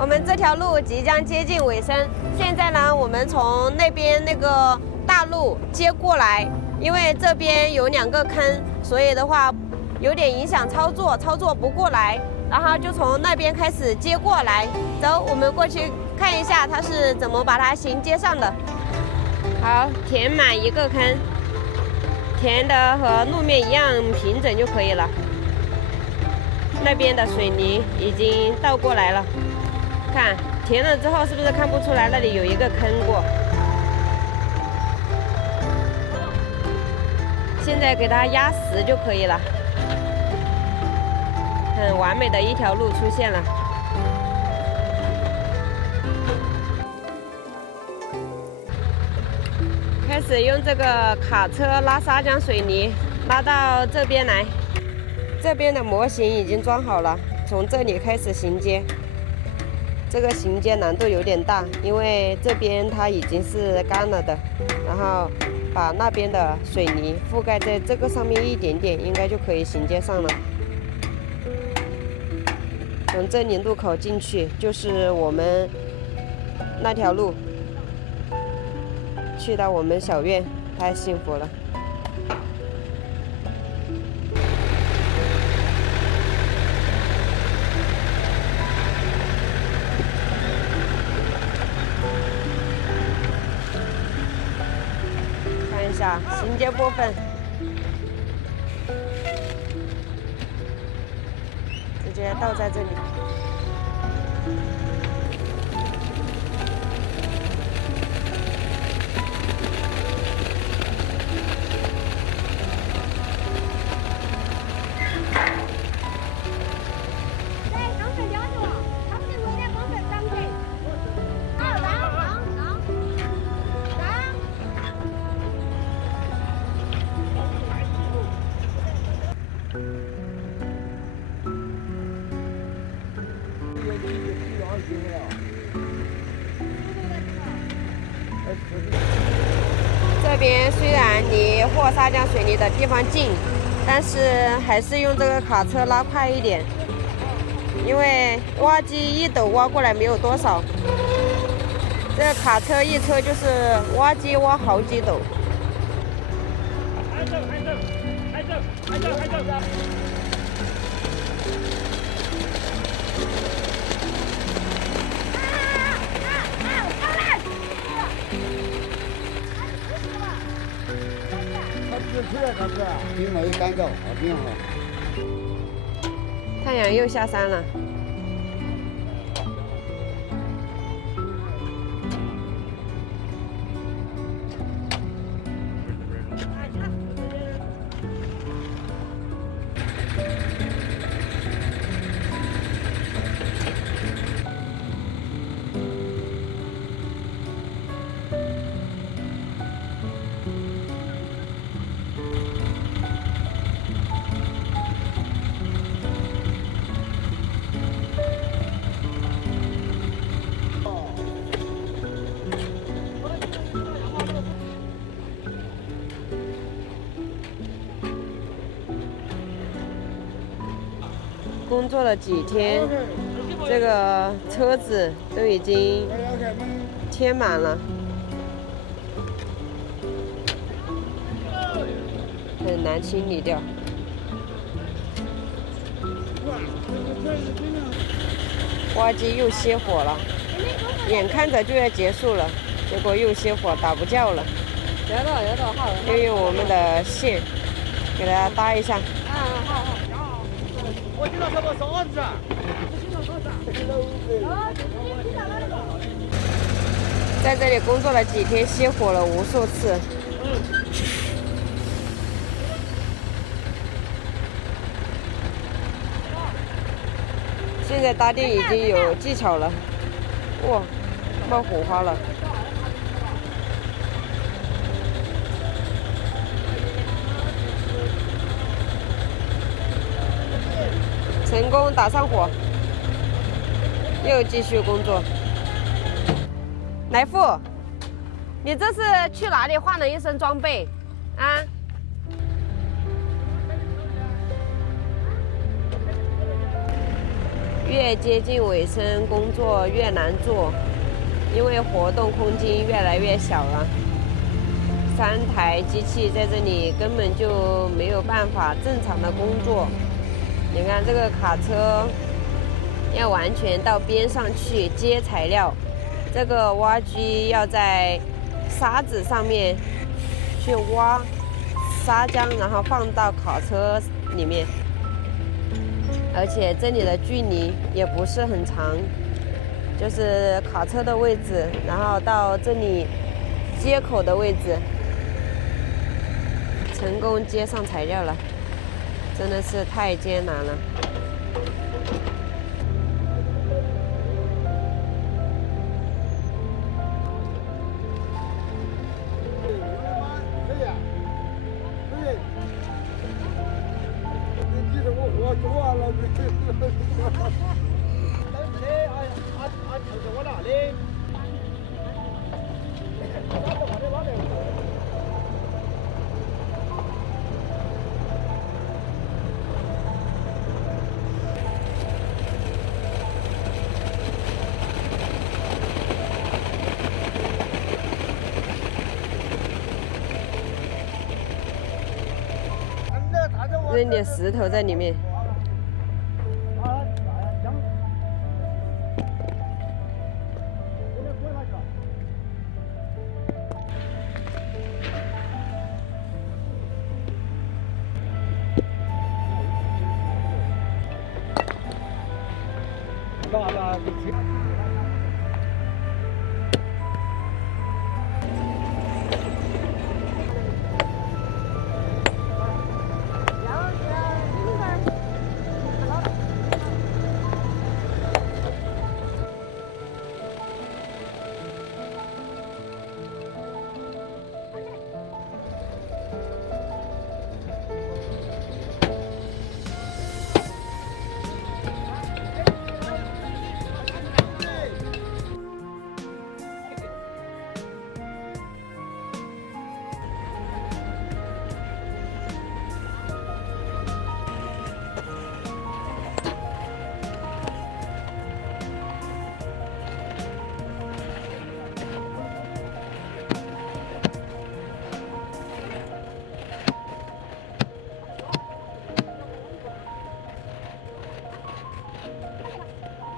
我们这条路即将接近尾声，现在呢，我们从那边那个大路接过来，因为这边有2个坑，所以的话有点影响操作不过来，然后就从那边开始接过来。走，我们过去看一下它是怎么把它衔接上的。好，填满1个坑，填的和路面一样平整就可以了。那边的水泥已经倒过来了，看填了之后是不是看不出来那里有一个坑过？现在给它压实就可以了，很完美的一条路出现了。开始用这个卡车拉砂浆水泥，拉到这边来。这边的模型已经装好了，从这里开始衔接。这个衔接难度有点大，因为这边它已经是干了的，然后把那边的水泥覆盖在这个上面一点点，应该就可以衔接上了。从这里路口进去就是我们那条路，去到我们小院，太幸福了。看一下衔接部分，直接倒在这里。这边虽然离和砂浆水泥的地方近，但是还是用这个卡车拉快一点，因为挖机一斗挖过来没有多少，这个卡车一车就是挖机挖好几斗。冰没干燥，冰好。太阳又下山了。工作了几天，这个车子都已经贴满了，很难清理掉。挖机又熄火了，眼看着就要结束了，结果又熄火，打不叫了。又用我们的线给它搭一下。我知道什么勺子啊？在这里工作了几天，熄火了无数次。现在搭电已经有技巧了，哇，冒火花了。成功打上火，又继续工作。来富，你这是去哪里换了一身装备啊？越接近尾声，工作越难做，因为活动空间越来越小了。3台机器在这里根本就没有办法正常的工作。你看这个卡车要完全到边上去接材料，这个挖机要在沙子上面去挖砂浆，然后放到卡车里面。而且这里的距离也不是很长，就是卡车的位置，然后到这里接口的位置，成功接上材料了，真的是太艰难了。扔点石头在里面。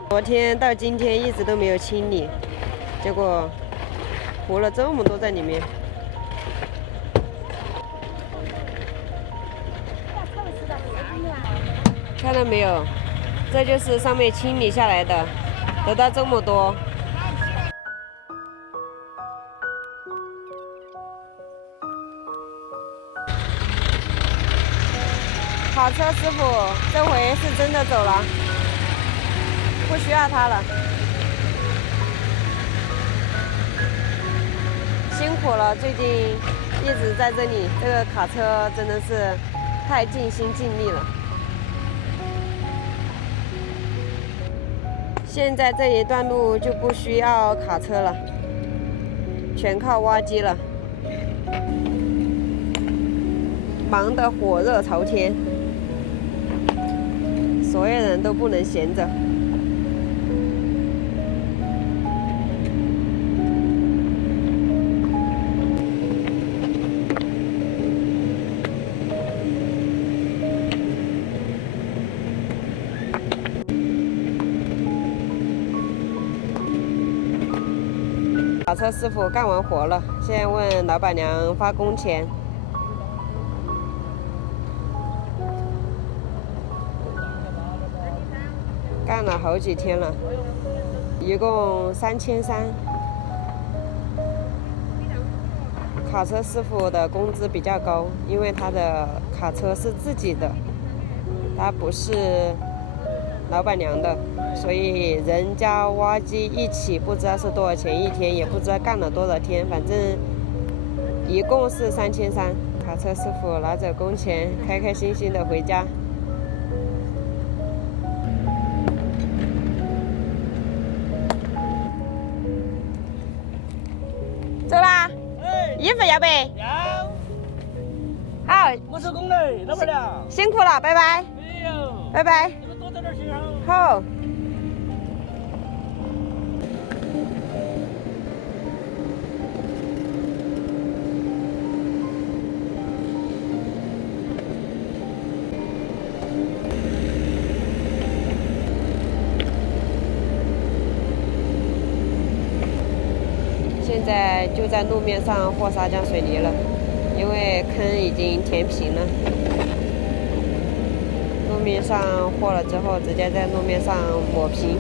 昨天到今天一直都没有清理，结果糊了这么多在里面。看到没有？这就是上面清理下来的，得到这么多。卡车师傅这回是真的走了。不需要他了，辛苦了。最近一直在这里，这个卡车真的是太尽心尽力了。现在这一段路就不需要卡车了，全靠挖机了，忙得火热朝天，所有人都不能闲着。卡车师傅干完活了，现在问老板娘发工钱。干了好几天了，一共3300。卡车师傅的工资比较高，因为他的卡车是自己的，他不是老板娘的，所以人家挖机一起不知道是多少钱一天，也不知道干了多少天，反正一共是3300。卡车师傅拿着工钱，开开心心的回家。走啦！衣服要不？要。好，我收工了，老板娘。辛苦了，拜拜。没有。拜拜。你们多在点心啊。好。现在就在路面上和砂浆水泥了，因为坑已经填平了。路面上和了之后，直接在路面上抹平。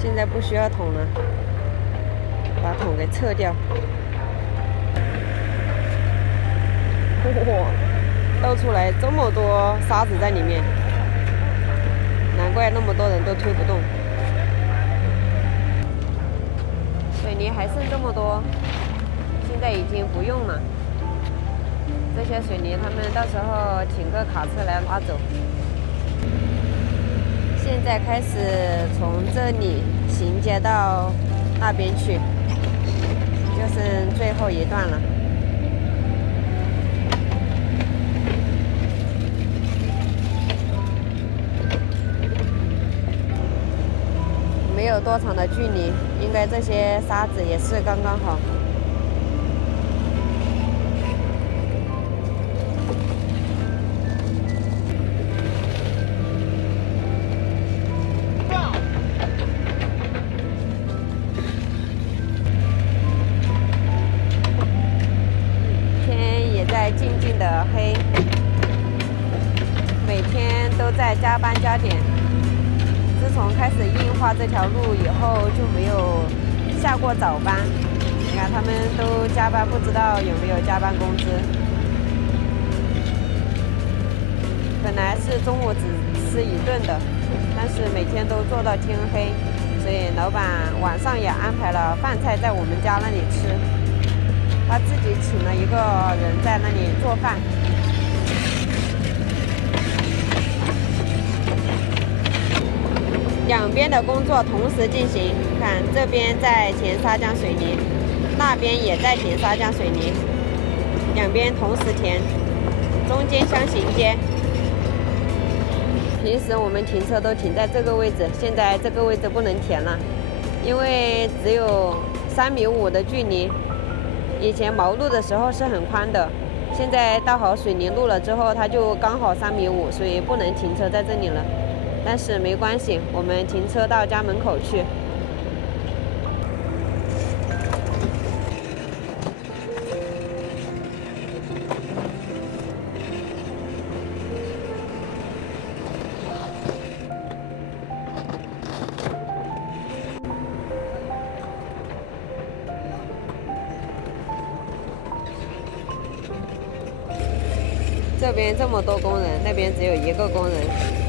现在不需要桶了，把桶给撤掉。哇，倒出来这么多沙子在里面，难怪那么多人都推不动。水泥还剩这么多，现在已经不用了。这些水泥他们到时候请个卡车来拉走。现在开始从这里行接到那边去，就剩最后一段了。没有多长的距离，应该这些沙子也是刚刚好。在静静的黑，每天都在加班加点。自从开始硬化这条路以后，就没有下过早班。你看他们都加班，不知道有没有加班工资。本来是中午只吃一顿的，但是每天都做到天黑，所以老板晚上也安排了饭菜在我们家那里吃。他自己请了一个人在那里做饭。两边的工作同时进行，看这边在填砂浆水泥，那边也在填砂浆水泥，两边同时填，中间相衔接。平时我们停车都停在这个位置，现在这个位置不能填了，因为只有3.5米的距离。以前毛路的时候是很宽的，现在倒好水泥路了之后，它就刚好3.5米，所以不能停车在这里了。但是没关系，我们停车到家门口去。这边这么多工人，那边只有一个工人。